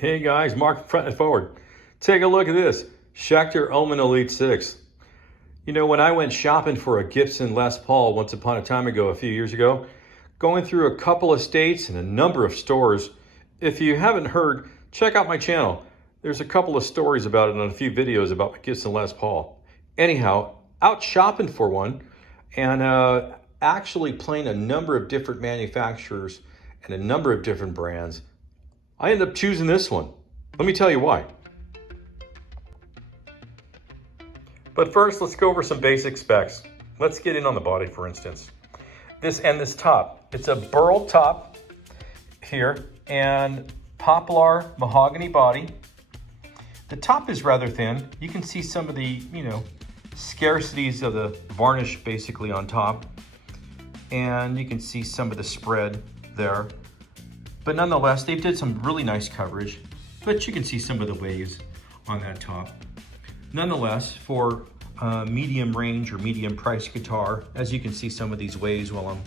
Hey guys, Mark fronting forward. Take a look at this Schecter Omen Elite 6. You know, when I went shopping for a Gibson Les Paul once upon a time ago, a few years ago, going through a couple of states and a number of stores, if you haven't heard, check out my channel. There's a couple of stories about it and a few videos about my Gibson Les Paul. Anyhow, out shopping for one and actually playing a number of different manufacturers and a number of different brands, I ended up choosing this one. Let me tell you why. But first, let's go over some basic specs. Let's get in on the body, for instance. This top, it's a burl top here and poplar mahogany body. The top is rather thin. You can see some of the, scarcities of the varnish basically on top. And you can see some of the spread there. But nonetheless, they did some really nice coverage, but you can see some of the waves on that top. Nonetheless, for medium range or medium price guitar, as you can see some of these waves while I'm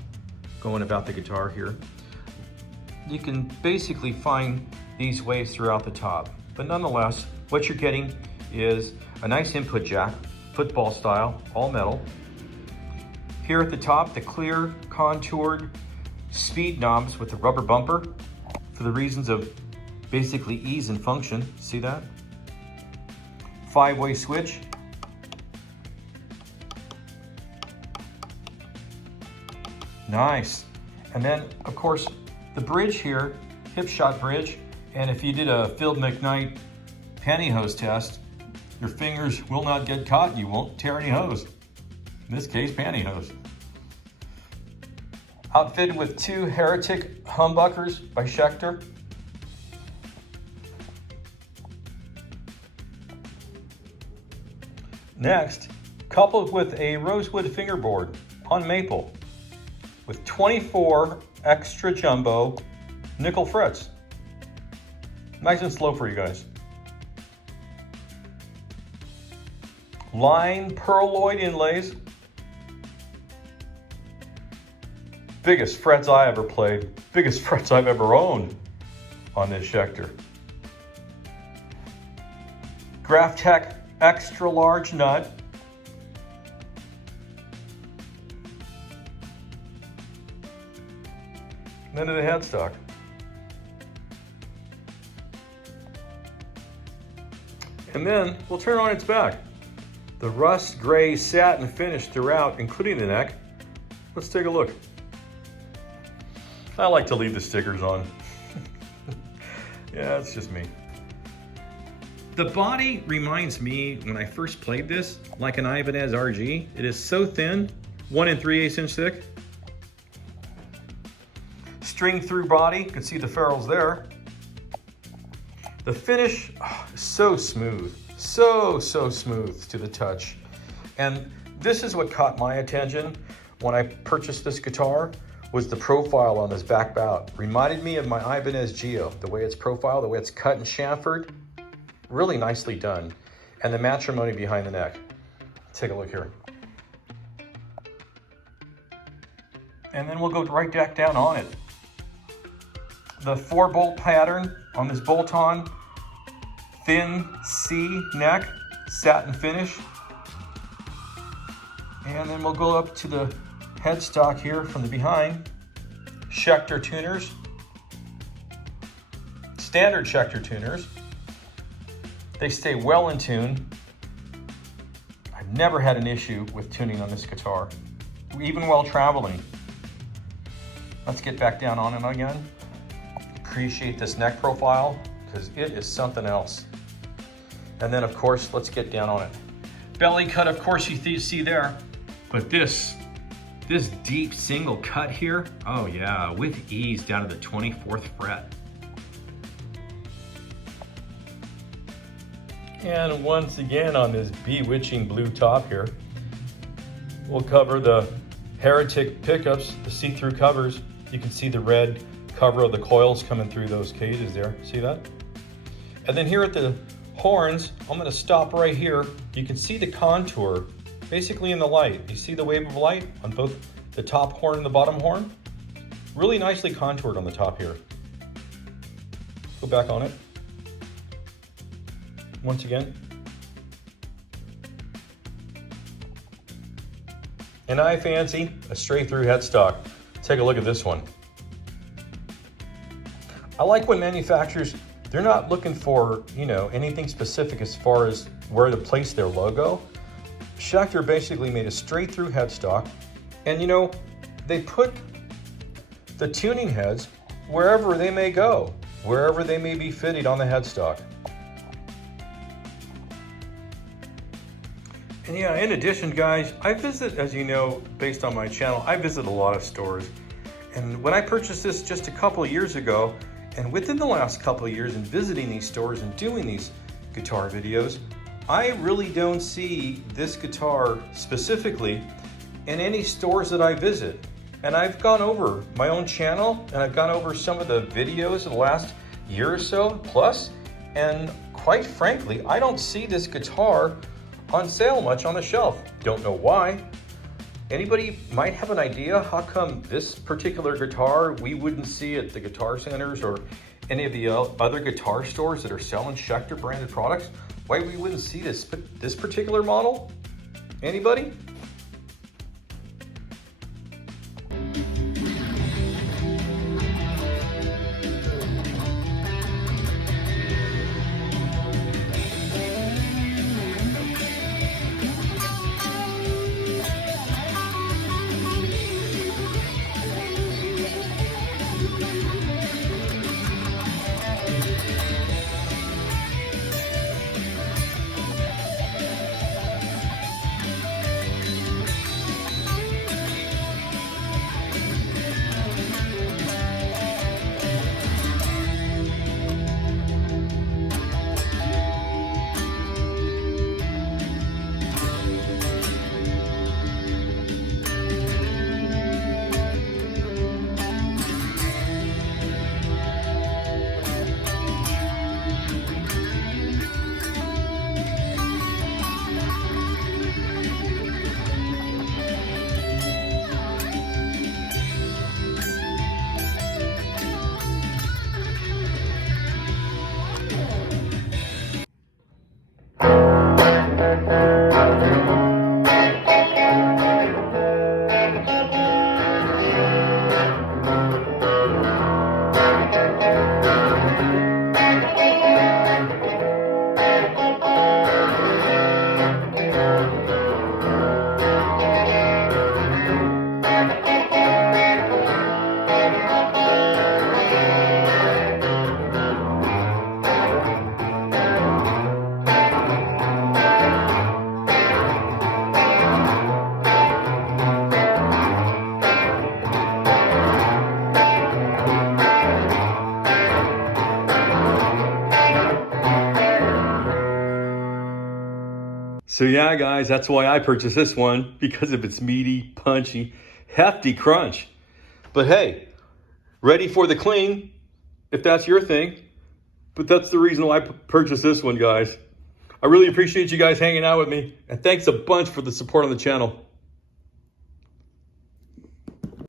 going about the guitar here, you can basically find these waves throughout the top. But nonetheless, what you're getting is a nice input jack, football style, all metal. Here at the top, the clear contoured speed knobs with the rubber bumper for the reasons of basically ease and function. See that? 5-way switch. Nice. And then, of course, the bridge here, hip shot bridge. And if you did a Phil McKnight pantyhose test, your fingers will not get caught. You won't tear any hose. In this case, pantyhose. Outfitted with 2 Heretic humbuckers by Schecter. Next, coupled with a rosewood fingerboard on maple with 24 extra jumbo nickel frets. Nice and slow for you guys. Line pearloid inlays. Biggest frets I ever played, biggest frets I've ever owned on this Schecter. Graphtec extra large nut. Then to the headstock. And then we'll turn on its back. The rust gray satin finish throughout, including the neck. Let's take a look. I like to leave the stickers on. Yeah, it's just me. The body reminds me, when I first played this, like an Ibanez RG. It is so thin, 1 3/8 inch thick. String through body, you can see the ferrules there. The finish is so smooth, so smooth to the touch. And this is what caught my attention when I purchased this guitar, was the profile on this back bout. Reminded me of my Ibanez Geo, the way it's profiled, the way it's cut and chamfered. Really nicely done. And the matrimony behind the neck. Take a look here. And then we'll go right back down on it. The 4-bolt pattern on this bolt-on, thin C neck, satin finish. And then we'll go up to the headstock here from the behind. Schecter tuners. Standard Schecter tuners. They stay well in tune. I've never had an issue with tuning on this guitar, even while traveling. Let's get back down on it again. Appreciate this neck profile because it is something else. And then of course, let's get down on it. Belly cut, of course, you see there, but this deep single cut here, oh yeah, with ease down to the 24th fret. And once again on this bewitching blue top here, we'll cover the Heretic pickups, the see-through covers. You can see the red cover of the coils coming through those cages there. See that? And then here at the horns, I'm gonna stop right here. You can see the contour basically in the light. You see the wave of light on both the top horn and the bottom horn? Really nicely contoured on the top here. Go back on it. once again. And I fancy a straight through headstock. Take a look at this one. I like when manufacturers, they're not looking for, anything specific as far as where to place their logo. Schecter basically made a straight through headstock, and they put the tuning heads wherever they may go, wherever they may be fitted on the headstock. And yeah, in addition, guys, I visit, as you know, based on my channel, I visit a lot of stores. And when I purchased this just a couple of years ago, and within the last couple of years in visiting these stores and doing these guitar videos, I really don't see this guitar specifically in any stores that I visit. And I've gone over my own channel, and I've gone over some of the videos of the last year or so plus, and quite frankly, I don't see this guitar on sale much on the shelf. Don't know why. Anybody might have an idea how come this particular guitar we wouldn't see at the guitar centers or any of the other guitar stores that are selling Schecter branded products? Why we wouldn't see this particular model? Anybody? So yeah, guys, that's why I purchased this one, because of its meaty, punchy, hefty crunch. But hey, ready for the clean, if that's your thing. But that's the reason why I purchased this one, guys. I really appreciate you guys hanging out with me, and thanks a bunch for the support on the channel.